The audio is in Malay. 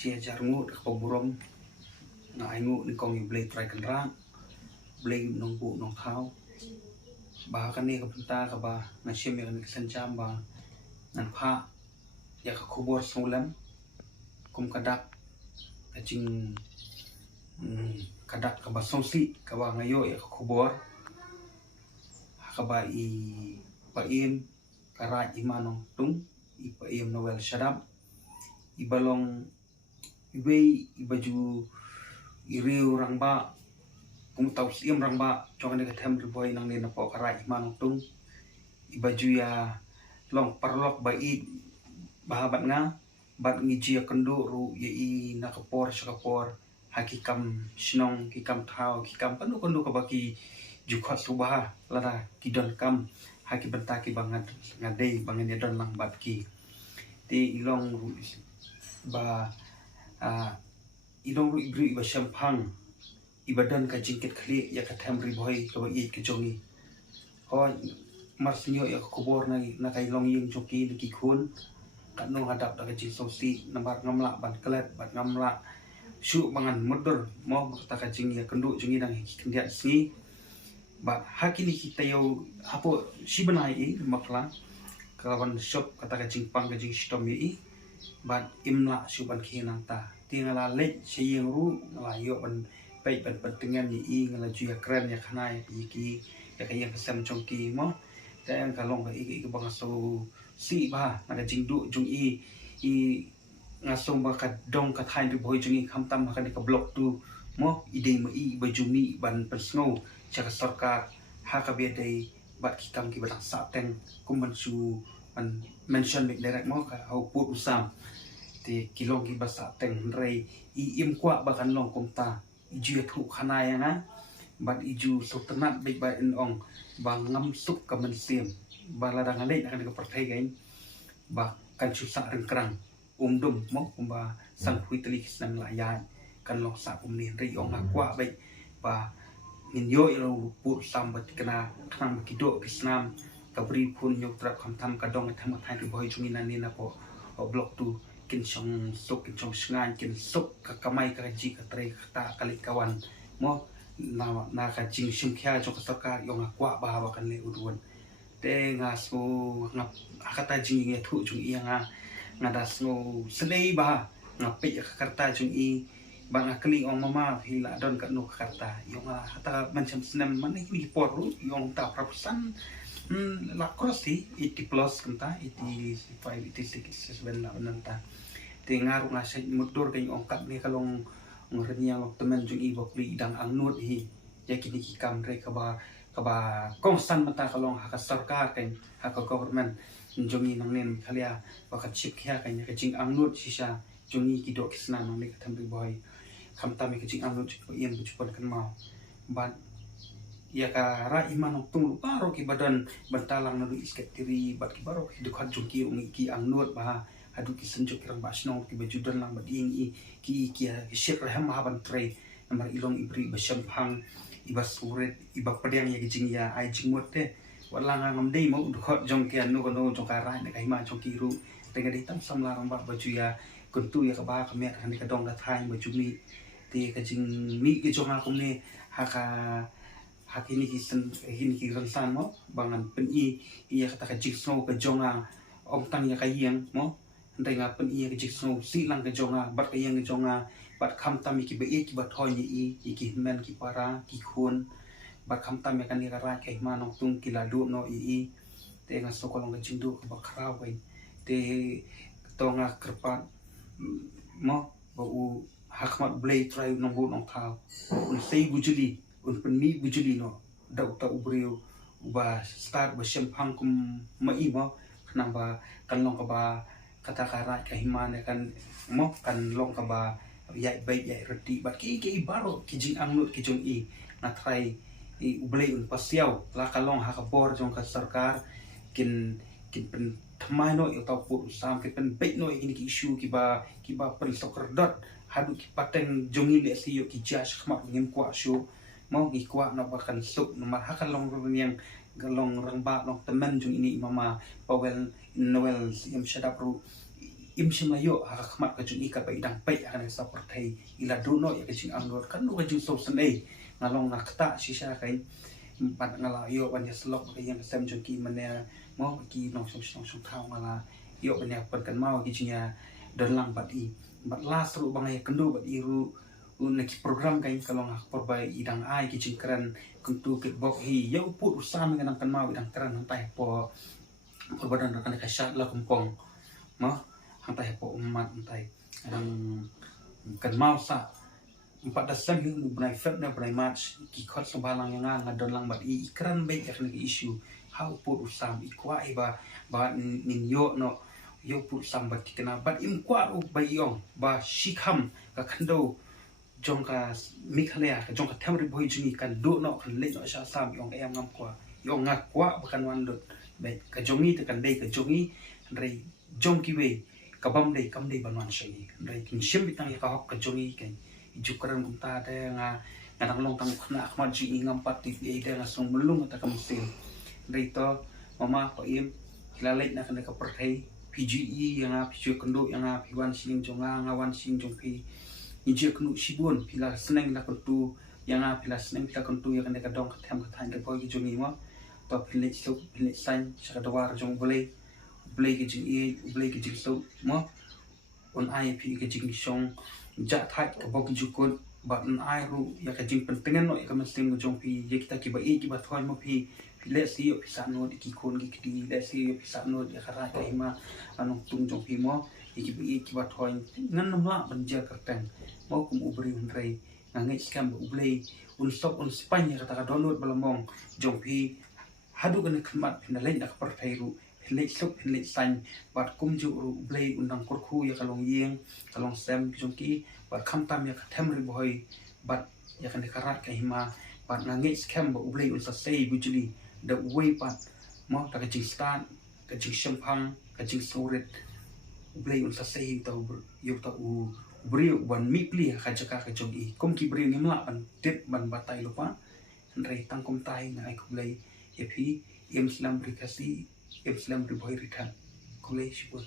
sia jarngu dak paburom na aingu ni kong blade try kan rang blade nong bu nong thau ba kan ni ka penta ka ba na sim ya kan san jam ba nan pha ya ka khubor solam kum kadak kacing kadak ka ba songsi ka ba ngayo ya ka khubor ka ba i paim karai imanong tung i paim novel shadap ibalong ibe ibaju iriu rangba kum tau siam rangba chong ne kathem boy nang ne na po karai imanong tung ibaju ya long parlok ba i bahabat nga bat ngiji kendo ru ye i nakapor sakapor hakikam sinong kikam thau kikam panu kendo ka baki jukhot subah lada kidon kam haki bentaki bangat ngadei bangen don lang bat ki ti ilong ba ilong ibri ba syampang ibadan ka jingkit khli ya ka tham ri boy ka ba i ka jongi ho marsinyo ya kubor na kay long yung joki ki khun kanong hadap da ka jing sosi nambar ngamla ban klet ban ngamla syu bangan mudur mo ta ka jing ya kendu jungi dang kendiat si ba hakini kita yo hapo si banai i makla kawan shop kata ka jing pang ka jing stom i ban imla syu ban khinang ta tingala le siyeng ru ngala yo ban pai ban pentingan i ngala ju ya kren ya khana ya ki ya kaya kesam chongki mo ta ang kalong ka i bang so si ba na ka jing du jung i ngasong ba ka dong ka thain ri boy jung i kham tam ka ka block tu mo ide ma i ba jumi ban persno cha ka sarkar ha ka be dei bat ki kam ki batang sa teng kum ban su ban mention mek direct mo ka au put usam ti kilong ki basa teng rei i im kwa ba kan long kum ta iju thu khana ya na bat iju sultanat be ba in ong ba ngam suk ka men sim ba la dang le kan ka perthai gain ba kan chu sa reng krang dum mo ba sang hui tli kisnan la ya kan long sa ni rei ong akwa be ba nin yo ilo put sam bat kana khang kido kisnam kabri phun yok trap kham tham ka dong tham thai ri boy chungin nan ni na po block tu kin chong suk kin chong sngan kin suk ka kamai ka ji ka tre ta kali kawan mo na ka jing sim kya chong ka ka yong akwa ba ba kan le udun te nga so ngap akata jing nge thu chung i nga da so slei ba ngape ka karta chung i bang akli ong mama hila don ka no karta yong hata macam senam mana ni por yong ta prapusan la crossi 80 plus kanta 85 86 7 la nanta te ngaru nga sa motor kay ong kat ni kalong ngornya temen jung i bokli dang ang nut hi yakini ki kam re ka ba konstan mata kalong haka sarkar kay haka government jung i nang nen khalia ba ka chip kya kay ka jing ang nut sisa jung i ki dok sna nang le ka tham boy kham ta me ka jing ang nut ko yen bu chupan kan mau ban ya ka ra iman tung paro ki badan bantalang na isket tiri bat ki baro ki dukhan jungki ungi ki angnut ba hadu ki senjuk kirang basno ki bajudan lang bading i ki shir raham haban tre namar ilong ibri basyam phang iba suret iba padang ya jing ya ai jing mote wala nga ngamdei mo dukhot jong ki anu kono jong kara na kai ma jong ki ru tenga di tam samla rang ba baju ya kuntu ya ka ba ka me kan ka dong ka thai baju mi te ka jing mi ki jong akum ne hakini ki ransan mo bangan pen i iya kata ka jigsaw ka jonga ong tang ya kayang mo ndai nga pen iya ka jigsaw silang ka jonga bat kayang ka jonga bat kham tam ki be ki bat hoy ni i ki men ki para ki khun bat kham tam ya kan ya ra kai ma nong tung ki la du no i te nga so kolong ka jindu ka ba khraw kai te to nga kerpat mo ba u hakmat blade try nong bu nong thau un sei bujuli un penmi bujuli no da uta ubriu ba start ba sempang kum mai mo kenapa kan long ka ba kata kara ka himane kan mo kan long ka ba ya baik ya reti ba ki baro ki jing anglut ki jong i na try i ublei un pasiau la kalong ha ka bor jong ka sarkar kin pen thamai no yo tau pu sam ki pen baik no ini ki issue ki ba pen soccer dot hadu ki pateng jongi le si yo ki jas khmat ngem kwa shu mau gi kwa na bakan suk nomor hakalong yang galong rangba long temen jung ini mama pawel noel yang shadap ru im simlayo hakamat ka jung ikat ba idang pe akan seperti ila dono ya kecing anggur kan lu kecing so senei ngalong nakta sisa kai pat ngala yo ban ya slok ka yang sem jung ki mane mo ki nong song thau ngala yo ban ya kan mau ki cinya dan lang bat i bat las ru bang ya kendo bat i ru neki program kai kalau ngak perbai idang ai ki cing keren kentu ke bok hi yo put usam ngan kan mau idang keren hantai po perbadan kan ka syat la kumpong mo hantai po umat hantai kadang kan mau sa 4 Desember nu benai fet na benai March ki khot sembalang yang ngadon lang bat i kran baik ya ni isu how put usam ikwa iba ba nin yo no yo put sambat kena bat im kwa u bayong ba shikam ka kando jong ka mikhalea ka jong ka tamri boy juni kan do no kan le no sha sam yong em ngam kwa yong ngak kwa bakan wan dot baik ka jongi te kan dei ka jongi rei jong ki we ka bam dei kam dei ban wan shai rei kin shim bitang ya ka hok ka jongi kan jukaran kum ta de nga nang long tang khna khma ji ngam pat ti e de nga song melung ta kam sil rei to mama pa im hilalait na kan ka perthai PGE yang PGE kendo yang piwan sing jonga ngawan sing jong pi injek nu sibun pila seneng la kentu yang pila seneng pila kentu yang kan dong katem katan ke boy jongi mo to pile so pile san saka dawar jong boleh ke jing e boleh ke jing so mo on ai pi ke jing song ja thai ke bok jukun ba on ai ru ya ke jing pentengan no ya ka mesim jong pi ye kita ki ba e ki ba thoi mo pi pile si yo pisa no di ki kon ki di le si yo pisa no ya kara ka ima anu tung jong pi mo iki ba thoi ngan nam la ban ja ka tang mau kum ubri unrei ngangai skam ublei un stop un spanya kata ka download balamong jong pi hadu kan khmat pina lain dak par thairu le sok le san bat kum ju ru ublei undang kurkhu ya kalong yeng kalong sem jong ki bat kham tam ya ka them ri boy bat ya kan karat ka hima bat ngangai skam ba ublei un sa sei bujuli the way pat mo ta ka jing stan ka jing shampang ka jing soret ublei un sa sei tau yu tau brio ban mi pli ka jaka ka jogi kom ki brio ngimla ban tit ban batai lupa rei tang kom tai na ai kublei epi em slam rikasi em slam riboy rikan kulei shibur